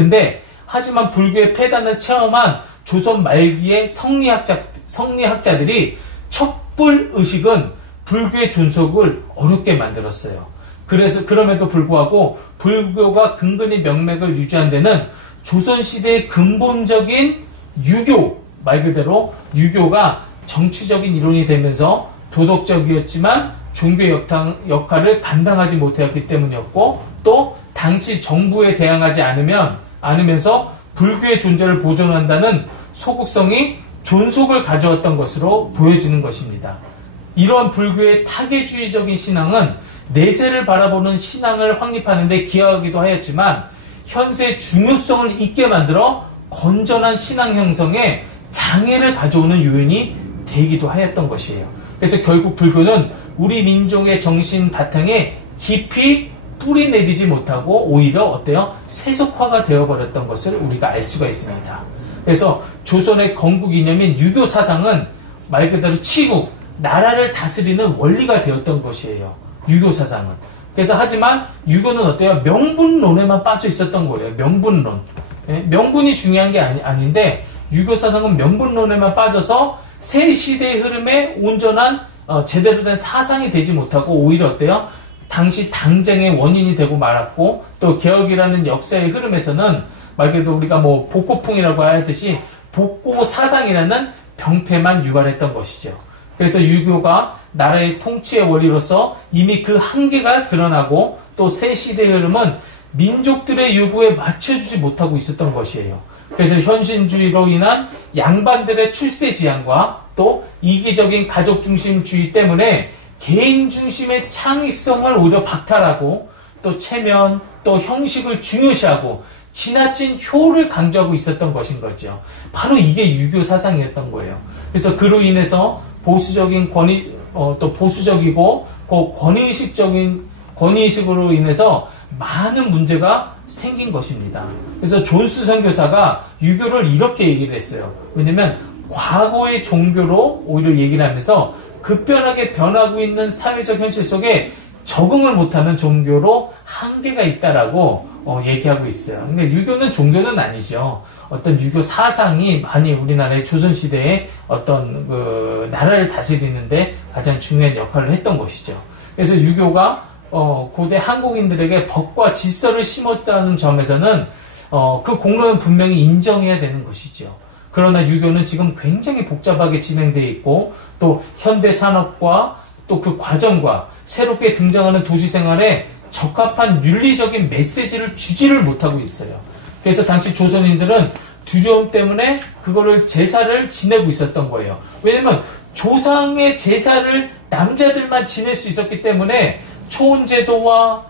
근데 하지만 불교의 폐단을 체험한 조선 말기의 성리학자들이 척불의식은 불교의 존속을 어렵게 만들었어요. 그럼에도 불구하고 불교가 근근히 명맥을 유지한 데는 조선시대의 근본적인 유교, 말 그대로 유교가 정치적인 이론이 되면서 도덕적이었지만 종교 역할을 감당하지 못했기 때문이었고, 또 당시 정부에 대항하지 않으면서 불교의 존재를 보존한다는 소극성이 존속을 가져왔던 것으로 보여지는 것입니다. 이러한 불교의 타계주의적인 신앙은 내세를 바라보는 신앙을 확립하는 데 기여하기도 하였지만 현세의 중요성을 잊게 만들어 건전한 신앙 형성에 장애를 가져오는 요인이 되기도 하였던 것이에요. 그래서 결국 불교는 우리 민족의 정신 바탕에 깊이 뿌리 내리지 못하고 오히려 어때요? 세속화가 되어버렸던 것을 우리가 알 수가 있습니다. 그래서 조선의 건국 이념인 유교 사상은 말 그대로 치국, 나라를 다스리는 원리가 되었던 것이에요. 유교 사상은. 그래서 하지만 유교는 어때요? 명분론에만 빠져 있었던 거예요. 명분론. 명분이 중요한 게 아닌데 유교 사상은 명분론에만 빠져서 새 시대의 흐름에 온전한 제대로 된 사상이 되지 못하고 오히려 어때요? 당시 당쟁의 원인이 되고 말았고, 또 개혁이라는 역사의 흐름에서는 말 그대로 우리가 뭐 복고풍이라고 하듯이 복고 사상이라는 병폐만 유발했던 것이죠. 그래서 유교가 나라의 통치의 원리로서 이미 그 한계가 드러나고, 또 새 시대의 흐름은 민족들의 요구에 맞춰주지 못하고 있었던 것이에요. 그래서 현신주의로 인한 양반들의 출세 지향과 또 이기적인 가족중심주의 때문에 개인 중심의 창의성을 오히려 박탈하고, 또 체면, 또 형식을 중요시하고 지나친 효를 강조하고 있었던 것인 거죠. 바로 이게 유교 사상이었던 거예요. 그래서 그로 인해서 보수적인 또 보수적이고 권위의식으로 인해서 많은 문제가 생긴 것입니다. 그래서 존스 선교사가 유교를 이렇게 얘기를 했어요. 왜냐면 과거의 종교로 오히려 얘기를 하면서 급변하게 변하고 있는 사회적 현실 속에 적응을 못하는 종교로 한계가 있다라고 얘기하고 있어요. 근데 유교는 종교는 아니죠. 어떤 유교 사상이 많이 우리나라의 조선시대에 어떤 나라를 다스리는데 가장 중요한 역할을 했던 것이죠. 그래서 유교가 고대 한국인들에게 법과 질서를 심었다는 점에서는 그 공로는 분명히 인정해야 되는 것이죠. 그러나 유교는 지금 굉장히 복잡하게 진행되어 있고, 또 현대 산업과 또 그 과정과 새롭게 등장하는 도시 생활에 적합한 윤리적인 메시지를 주지를 못하고 있어요. 그래서 당시 조선인들은 두려움 때문에 그거를 제사를 지내고 있었던 거예요. 왜냐면 조상의 제사를 남자들만 지낼 수 있었기 때문에 초혼제도와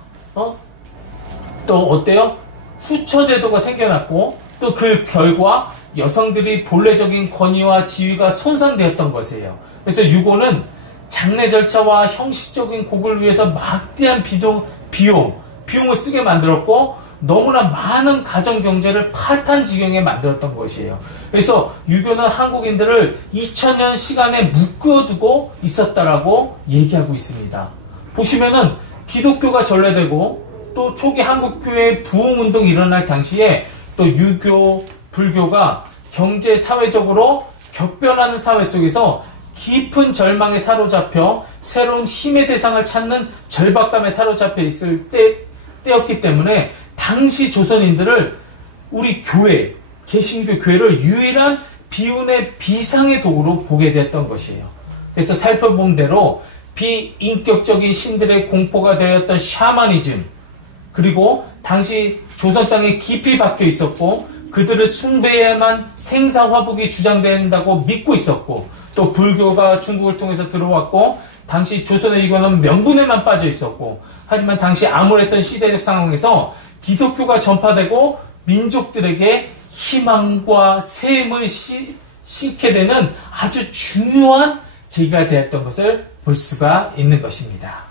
또 어때요? 후처제도가 생겨났고, 또 그 결과 여성들이 본래적인 권위와 지위가 손상되었던 것이에요. 그래서 유교는 장례 절차와 형식적인 곡을 위해서 막대한 비용을 쓰게 만들었고, 너무나 많은 가정 경제를 파탄 지경에 만들었던 것이에요. 그래서 유교는 한국인들을 2000년 시간에 묶어두고 있었다라고 얘기하고 있습니다. 보시면은 기독교가 전래되고, 또 초기 한국교회의 부흥운동이 일어날 당시에 또 유교, 불교가 경제, 사회적으로 격변하는 사회 속에서 깊은 절망에 사로잡혀 새로운 힘의 대상을 찾는 절박감에 사로잡혀 있을 때였기 때문에 당시 조선인들을 우리 교회, 개신교 교회를 유일한 비운의 비상의 도구로 보게 됐던 것이에요. 그래서 살펴본 대로 비인격적인 신들의 공포가 되었던 샤머니즘, 그리고 당시 조선 땅에 깊이 박혀 있었고 그들을 숭배해야만 생사화복이 주장된다고 믿고 있었고, 또 불교가 중국을 통해서 들어왔고 당시 조선의 이관은 명분에만 빠져 있었고, 하지만 당시 암울했던 시대적 상황에서 기독교가 전파되고 민족들에게 희망과 셈을 싣게 되는 아주 중요한 계기가 되었던 것을 볼 수가 있는 것입니다.